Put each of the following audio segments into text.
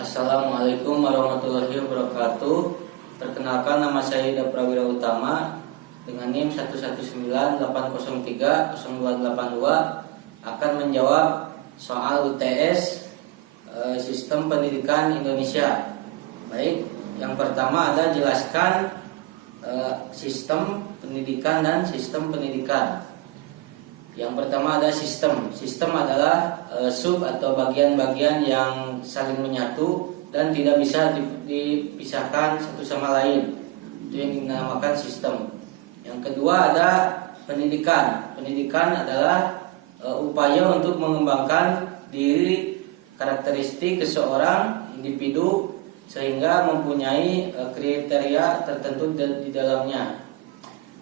Assalamualaikum warahmatullahi wabarakatuh. Perkenalkan, nama saya Ida Prawira Utama dengan NIM 11980300282 akan menjawab soal UTS Sistem Pendidikan Indonesia. Baik, yang pertama ada jelaskan sistem pendidikan dan sistem pendidikan. Yang pertama ada sistem. Sistem adalah sub atau bagian-bagian yang saling menyatu dan tidak bisa dipisahkan satu sama lain. Itu yang dinamakan sistem. Yang kedua ada pendidikan. Pendidikan adalah upaya untuk mengembangkan diri, karakteristik seseorang individu sehingga mempunyai kriteria tertentu di dalamnya.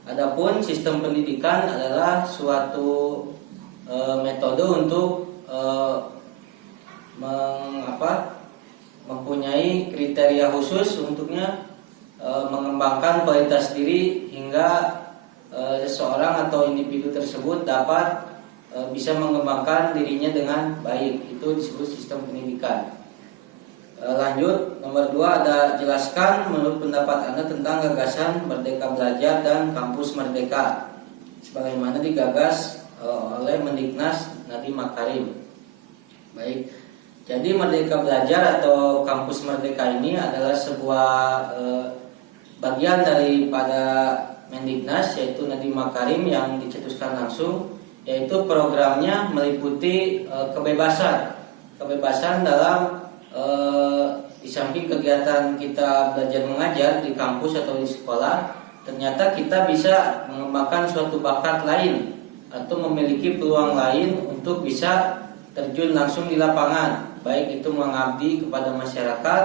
Adapun sistem pendidikan adalah suatu metode untuk mempunyai kriteria khusus untuknya mengembangkan kualitas diri hingga seseorang atau individu tersebut dapat bisa mengembangkan dirinya dengan baik. Itu disebut sistem pendidikan. Lanjut, nomor 2 ada jelaskan menurut pendapat Anda tentang gagasan Merdeka Belajar dan Kampus Merdeka sebagaimana digagas oleh Mendiknas Nadiem Makarim. Baik, jadi Merdeka Belajar atau Kampus Merdeka ini adalah sebuah bagian daripada Mendiknas, yaitu Nadiem Makarim, yang dicetuskan langsung, yaitu programnya meliputi kebebasan dalam di samping kegiatan kita belajar mengajar di kampus atau di sekolah, ternyata kita bisa mengembangkan suatu bakat lain atau memiliki peluang lain untuk bisa terjun langsung di lapangan, baik itu mengabdi kepada masyarakat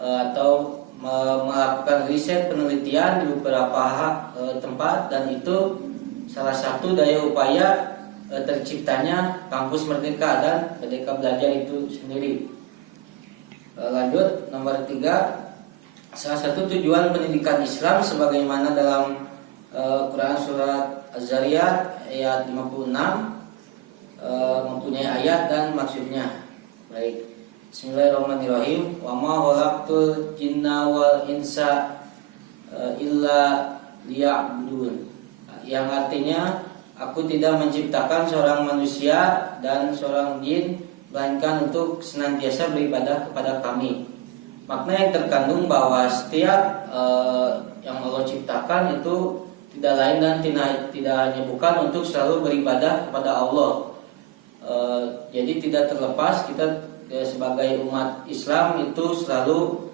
atau melakukan riset penelitian di beberapa tempat, dan itu salah satu daya upaya terciptanya Kampus Merdeka dan Merdeka Belajar itu sendiri. Lanjut, nomor 3, salah satu tujuan pendidikan Islam sebagaimana dalam Quran surat Az-Zariyat ayat 56 mempunyai ayat dan maksudnya. Baik, bismillahirrahmanirrahim. Wa ma khalaqtul jinna wal insa illa liya'budun, yang artinya aku tidak menciptakan seorang manusia dan seorang jin melainkan untuk senantiasa beribadah kepada kami. Makna yang terkandung bahwa setiap yang Allah ciptakan itu tidak lain dan tidak hanya bukan untuk selalu beribadah kepada Allah. Jadi tidak terlepas kita sebagai umat Islam itu selalu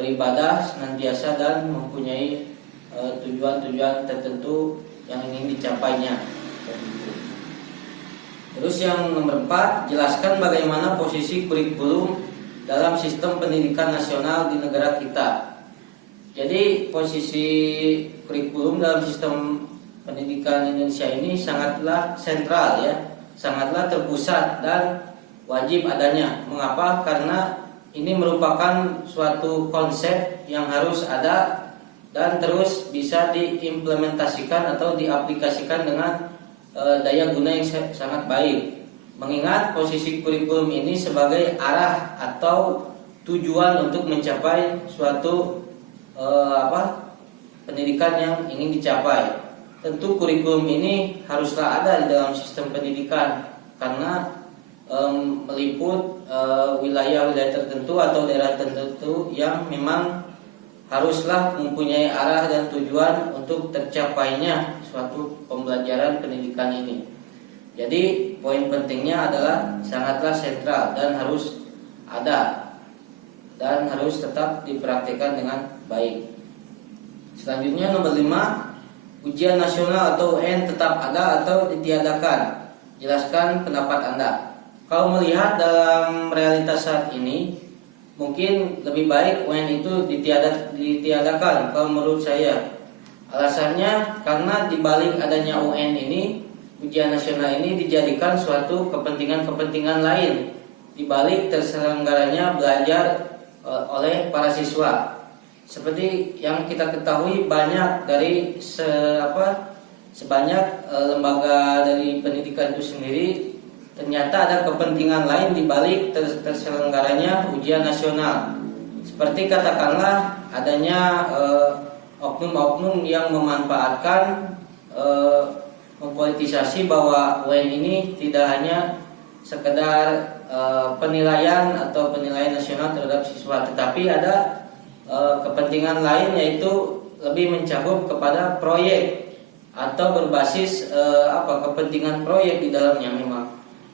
beribadah senantiasa dan mempunyai tujuan-tujuan tertentu yang ingin dicapainya. Terus yang nomor 4, jelaskan bagaimana posisi kurikulum dalam sistem pendidikan nasional di negara kita. Jadi posisi kurikulum dalam sistem pendidikan Indonesia ini sangatlah sentral ya, sangatlah terpusat dan wajib adanya. Mengapa? Karena ini merupakan suatu konsep yang harus ada dan terus bisa diimplementasikan atau diaplikasikan dengan daya guna yang sangat baik. Mengingat posisi kurikulum ini sebagai arah atau tujuan untuk mencapai suatu pendidikan yang ingin dicapai. Tentu kurikulum ini haruslah ada di dalam sistem pendidikan karena meliput wilayah-wilayah tertentu atau daerah tertentu yang memang haruslah mempunyai arah dan tujuan untuk tercapainya suatu pembelajaran pendidikan ini. Jadi poin pentingnya adalah sangatlah sentral dan harus ada dan harus tetap dipraktikkan dengan baik. Selanjutnya nomor 5, ujian nasional atau UN tetap ada atau ditiadakan. Jelaskan pendapat Anda. Kalau melihat dalam realitas saat ini, mungkin lebih baik UN itu ditiadakan kalau menurut saya. Alasannya karena dibalik adanya UN ini, ujian nasional ini dijadikan suatu kepentingan-kepentingan lain dibalik terselenggaranya belajar oleh para siswa. Seperti yang kita ketahui, banyak dari sebanyak lembaga dari pendidikan itu sendiri ternyata ada kepentingan lain di balik terselenggaranya ujian nasional. Seperti katakanlah adanya oknum-oknum yang memanfaatkan mempolitisasi bahwa UN ini tidak hanya sekedar penilaian atau penilaian nasional terhadap siswa, tetapi ada kepentingan lain, yaitu lebih mencakup kepada proyek atau berbasis kepentingan proyek di dalamnya memang.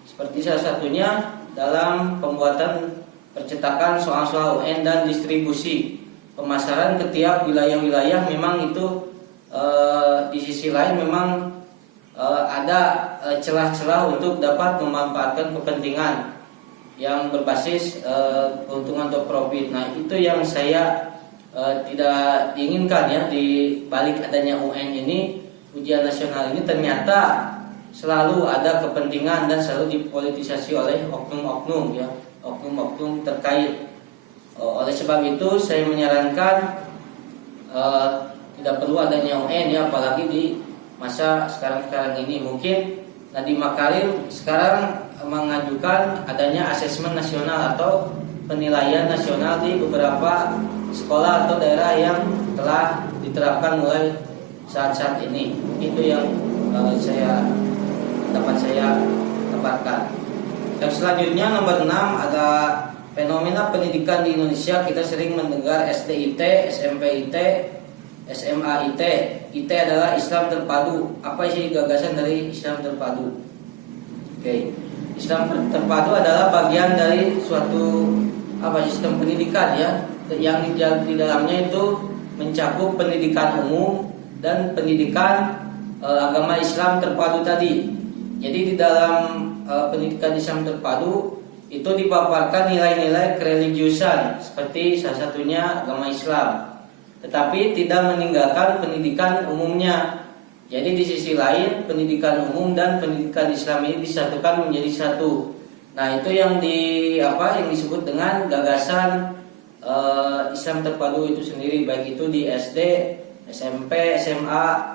Seperti salah satunya dalam pembuatan percetakan soal-soal UN dan distribusi pemasaran ke tiap wilayah-wilayah, memang itu di sisi lain memang ada celah-celah untuk dapat memanfaatkan kepentingan yang berbasis keuntungan atau profit. Nah, itu yang saya tidak diinginkan ya di balik adanya UN ini, ujian nasional ini ternyata selalu ada kepentingan dan selalu dipolitisasi oleh oknum-oknum ya, oknum-oknum terkait. Oleh sebab itu saya menyarankan tidak perlu adanya UN ya, apalagi di masa sekarang ini. Mungkin Nadiem Makarim sekarang mengajukan adanya asesmen nasional atau penilaian nasional di beberapa sekolah atau daerah yang telah diterapkan mulai saat-saat ini. Itu yang dapat saya dapatkan. Yang selanjutnya nomor 6 ada fenomena pendidikan di Indonesia. Kita sering mendengar SDIT, SMPIT, SMAIT. IT adalah Islam Terpadu. Apa sih gagasan dari Islam Terpadu? Oke. Islam Terpadu adalah bagian dari suatu sistem pendidikan ya, yang di dalamnya itu mencakup pendidikan umum dan pendidikan agama Islam terpadu tadi. Jadi di dalam pendidikan Islam terpadu itu dipaparkan nilai-nilai kereligiusan seperti salah satunya agama Islam, tetapi tidak meninggalkan pendidikan umumnya. Jadi di sisi lain pendidikan umum dan pendidikan Islam ini disatukan menjadi satu. Nah, itu yang disebut dengan gagasan Islam terpadu itu sendiri, baik itu di SD, SMP, SMA.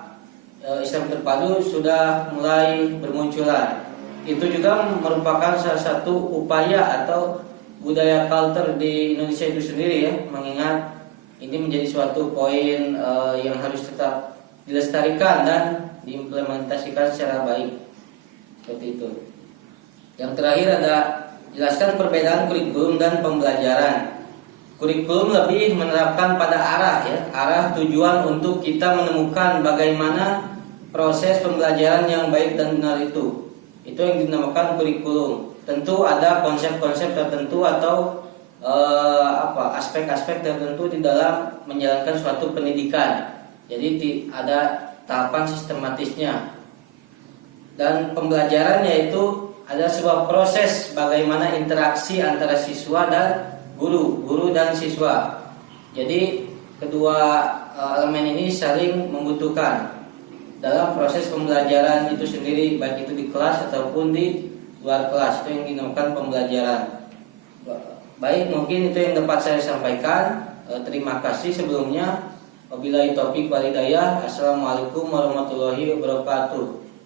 Islam terpadu sudah mulai bermunculan. Itu juga merupakan salah satu upaya atau budaya culture di Indonesia itu sendiri ya, mengingat ini menjadi suatu poin yang harus tetap dilestarikan dan diimplementasikan secara baik. Seperti itu. Yang terakhir ada jelaskan perbedaan kurikulum dan pembelajaran. Kurikulum lebih menerapkan pada arah tujuan untuk kita menemukan bagaimana proses pembelajaran yang baik dan benar itu. Itu yang dinamakan kurikulum. Tentu ada konsep-konsep tertentu atau aspek-aspek tertentu di dalam menjalankan suatu pendidikan. Jadi ada tahapan sistematisnya. Dan pembelajaran yaitu ada sebuah proses bagaimana interaksi antara siswa dan guru dan siswa. Jadi kedua elemen ini saling membutuhkan dalam proses pembelajaran itu sendiri, baik itu di kelas ataupun di luar kelas. Itu yang dinamakan pembelajaran. Baik, mungkin itu yang dapat saya sampaikan. Terima kasih sebelumnya. Wabillahi taufiq wal hidayah. Assalamualaikum warahmatullahi wabarakatuh.